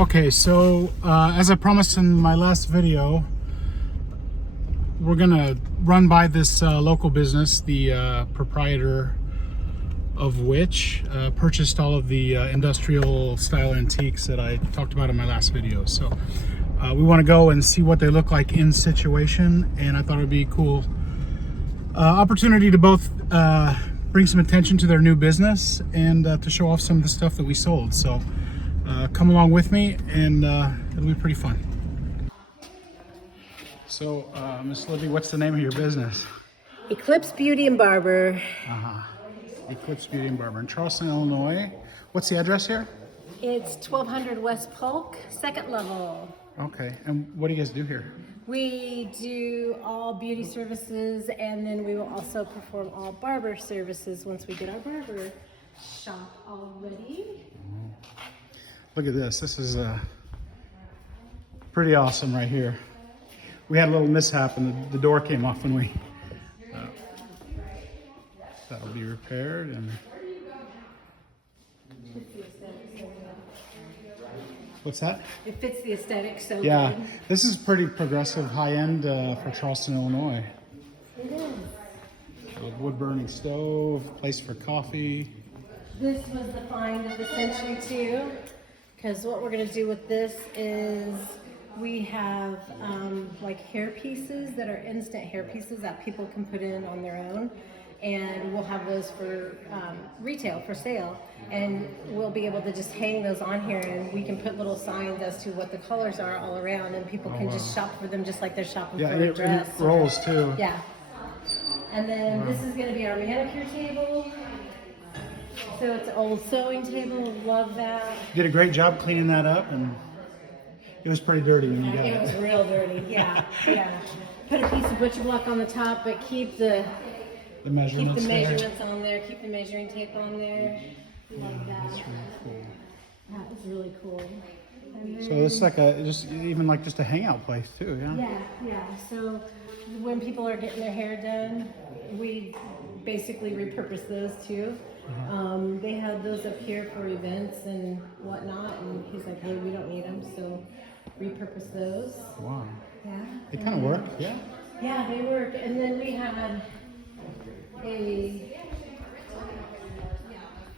Okay, so as I promised in my last video, we're gonna run by this local business, the proprietor of which purchased all of the industrial style antiques that I talked about in my last video. So we want to go and see what they look like in situation, and I thought it would be a cool opportunity to both bring some attention to their new business and to show off some of the stuff that we sold. So come along with me, and it'll be pretty fun. So Miss Libby, what's the name of your business? Eclipse Beauty and Barber. Eclipse Beauty and Barber in Charleston, Illinois. What's the address here? It's 1200 West Polk, second level. Okay, and what do you guys do here? We do all beauty services, and then we will also perform all barber services once we get our barber shop all ready. Look at this. This is pretty awesome right here. We had a little mishap and the door came off when we... that'll be repaired. And what's that? It fits the aesthetic so yeah, good. This is pretty progressive, high-end for Charleston, Illinois. It is. Wood-burning stove, place for coffee. This was the find of the century too, because what we're going to do with this is we have like hair pieces that are instant hair pieces that people can put in on their own, and we'll have those for retail, for sale, and we'll be able to just hang those on here, and we can put little signs as to what the colors are all around, and people can just shop for them just like they're shopping for a dress. It rolls too. Yeah. And then this is going to be our manicure table. So it's an old sewing table. Love that. You did a great job cleaning that up, and it was pretty dirty when you got it. It was real dirty. Yeah, yeah. Put a piece of butcher block on the top, but keep the measurements on there. Keep the measuring tape on there. Love that. That's really cool. That was really cool. So it's like just a hangout place too, yeah? Yeah. So when people are getting their hair done, we basically repurpose those too. They had those up here for events and whatnot, and he's like, hey, we don't need them, so repurpose those. Wow. Yeah. They kind of work, yeah? Yeah, they work. And then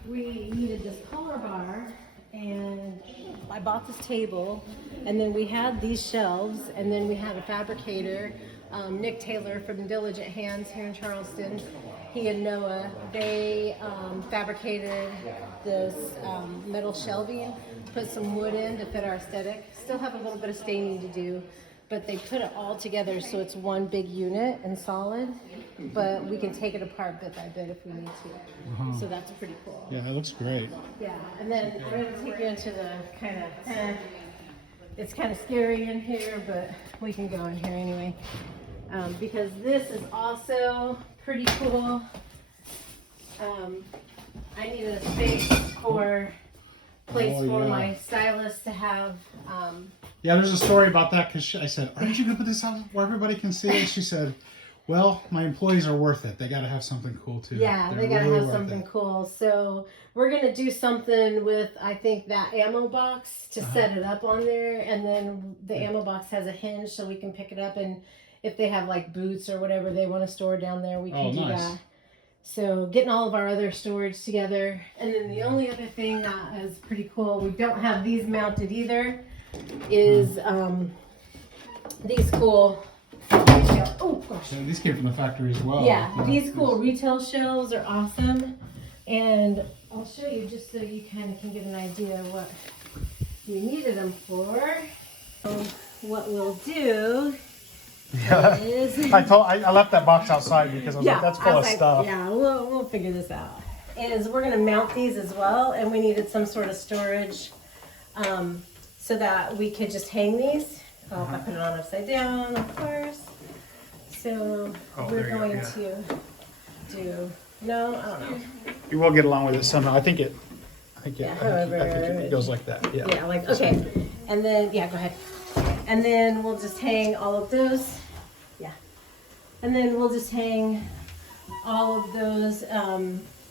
we needed this collar bar, and I bought this table, and then we had these shelves, and then we had a fabricator, Nick Taylor from Diligent Hands here in Charleston. He and Noah, they fabricated this metal shelving, put some wood in to fit our aesthetic. Still have a little bit of staining to do, but they put it all together so it's one big unit and solid, but we can take it apart bit by bit if we need to. So that's pretty cool. Yeah, it looks great. Yeah, and then I'm going to take you into the it's kind of scary in here, but we can go in here anyway. Because this is also pretty cool. I need a space for my stylist to have. Yeah, there's a story about that, because I said, aren't you going to put this out where everybody can see it? She said, well, my employees are worth it. They got to have something cool too. Yeah, they got to have something cool. So we're going to do something with, I think, that ammo box to set it up on there. And then the ammo box has a hinge so we can pick it up. And if they have like boots or whatever they want to store down there, we can do that. So getting all of our other storage together. And then the only other thing that is pretty cool, we don't have these mounted either, is these cool retail. Oh gosh. Yeah, these came from the factory as well. Yeah, these cool retail shelves are awesome. And I'll show you just so you kind of can get an idea of what you needed them for. So what we'll do is... I left that box outside because I was like, that's full of stuff. Yeah, we'll figure this out. Is we're going to mount these as well, and we needed some sort of storage so that we could just hang these. Oh, if I put it on upside down, of course. So we're going to do... No, I don't know. You will get along with it somehow. I think it however, goes like that. Yeah. Yeah, like, okay. And then, go ahead. And then we'll just hang all of those. Yeah. And then we'll just hang all of those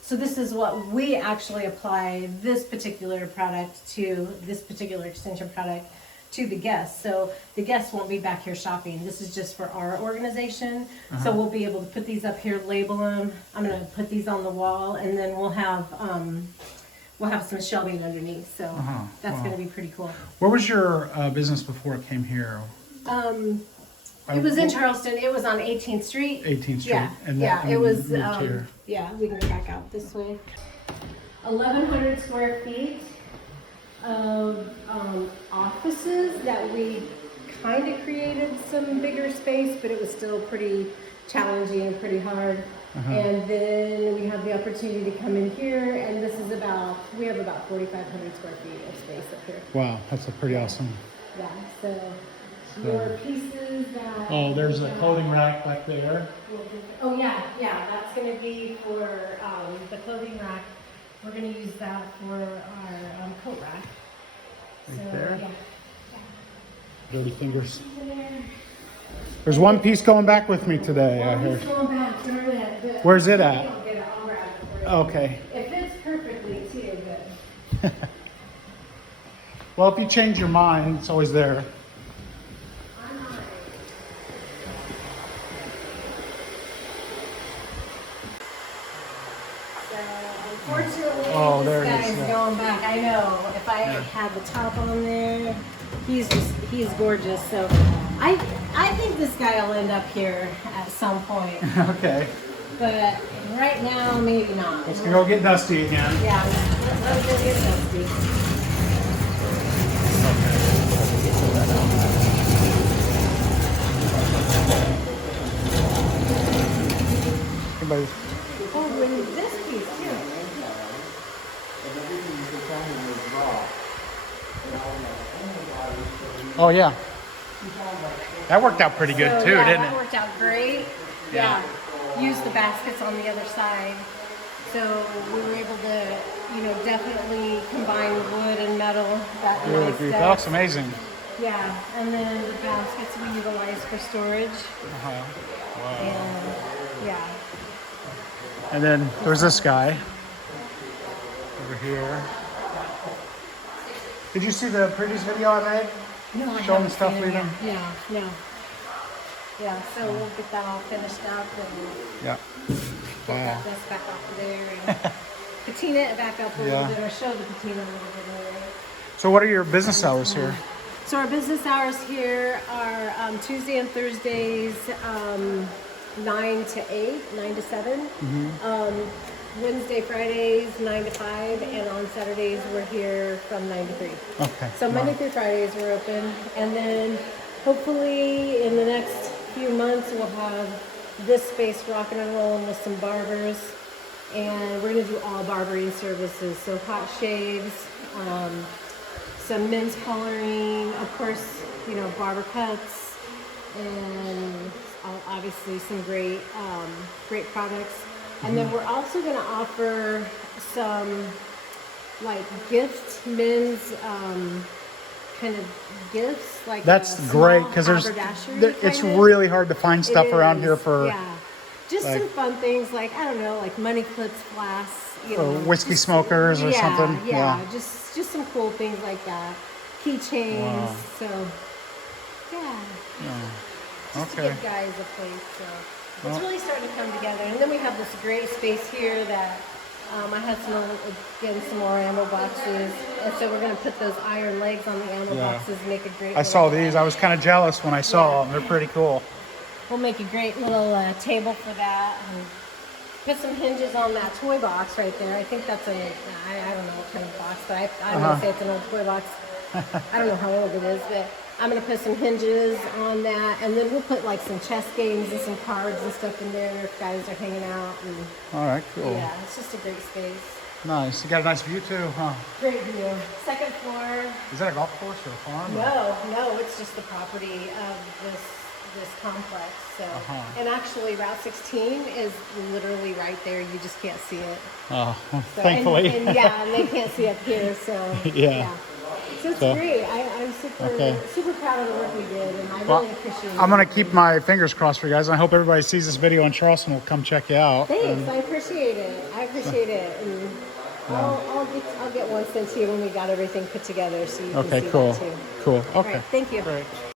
So this is what we actually apply this particular product to, this particular extension product to the guests. So the guests won't be back here shopping. This is just for our organization. So we'll be able to put these up here, label them. I'm gonna put these on the wall, and then we'll have some shelving underneath. So that's gonna be pretty cool. Where was your business before it came here? It was in Charleston. It was on 18th Street. 18th Street. Yeah, And yeah. then It was. moved here. Yeah, we can go back out this way. 1,100 square feet of offices that we kind of created some bigger space, but it was still pretty challenging and pretty hard. And then we have the opportunity to come in here, and this is we have about 4,500 square feet of space up here. Wow, that's a pretty awesome. Yeah, so your pieces that... Oh, there's a clothing rack back there. Oh, yeah, that's going to be for the clothing rack. We're going to use that for our coat rack. Right there? Yeah. Dirty fingers. There's one piece going back with me today, I heard. He's going back. Sorry that, Where's it at? I'll get it. I'll grab it for you. Okay. It fits perfectly, too, but... Well, if you change your mind, it's always there. Unfortunately, there this it guy is, is yeah. going back. I know. If I had the top on there, he's gorgeous. So I think this guy will end up here at some point. Okay. But right now, maybe not. Let's go get Dusty again. Yeah, let's go get Dusty. Everybody. Oh, and this piece too. Oh, yeah. That worked out pretty good, So, too, yeah, didn't that it? worked out great. Yeah. Use the baskets on the other side. So we were able to, definitely combine wood and metal. That nice That stuff. looks amazing. Yeah, and then the baskets we utilize for storage. Wow. And yeah. And then there's this guy over here. Did you see the previous video I made? No, I Showing haven't stuff seen we it yet. done? No. Yeah, so we'll get that all finished up and Yeah. get that dust back off of there and patina it back up a little bit, or show the patina a little bit more. So what are your business hours here? So our business hours here are Tuesday and Thursdays, 9 to 8, 9 to 7. Wednesday, Fridays, 9 to 5, and on Saturdays we're here from 9 to 3. Okay. So Monday through Fridays we're open, and then hopefully in the next few months we'll have this space rocking and rolling with some barbers, and we're gonna do all barbering services, so hot shaves, some men's coloring, of course, barber cuts, and obviously some great products. And then we're also going to offer some men's kind of gifts, like That's a great small because haberdashery it's kind of. really hard to find stuff It around is, here for yeah. Just some fun things like, I don't know, like money clips, flasks, whiskey smokers or something. Yeah, just some cool things like that. Keychains. Wow. So yeah. Just to Okay. give guys a place. So it's really starting to come together. And then we have this great space here that I had some more ammo boxes, and so we're going to put those iron legs on the ammo boxes, make a great. I saw these. I was kind of jealous when I saw them. They're pretty cool. We'll make a great little table for that. And put some hinges on that toy box right there. I think that's I don't know what kind of box, but I'm going to say it's an old toy box. I don't know how old it is, but I'm going to put some hinges on that, and then we'll put like some chess games and some cards and stuff in there if guys are hanging out. And, All right, cool. yeah, it's just a great space. Nice. You got a nice view too, huh? Great view. Second floor. Is that a golf course or a farm? No, it's just the property of this complex. So, and actually, Route 16 is literally right there. You just can't see it. Oh, So, thankfully. and they can't see up here. So Yeah. It's So, great. I'm super proud of the work we did, and I well, really appreciate it. I'm gonna keep my fingers crossed for you guys. I hope everybody sees this video in Charleston will come check you out. Thanks, I appreciate it. And I'll get one sent to you when we got everything put together, so you can see Cool. that too. Cool. All Okay. right, thank you. Great.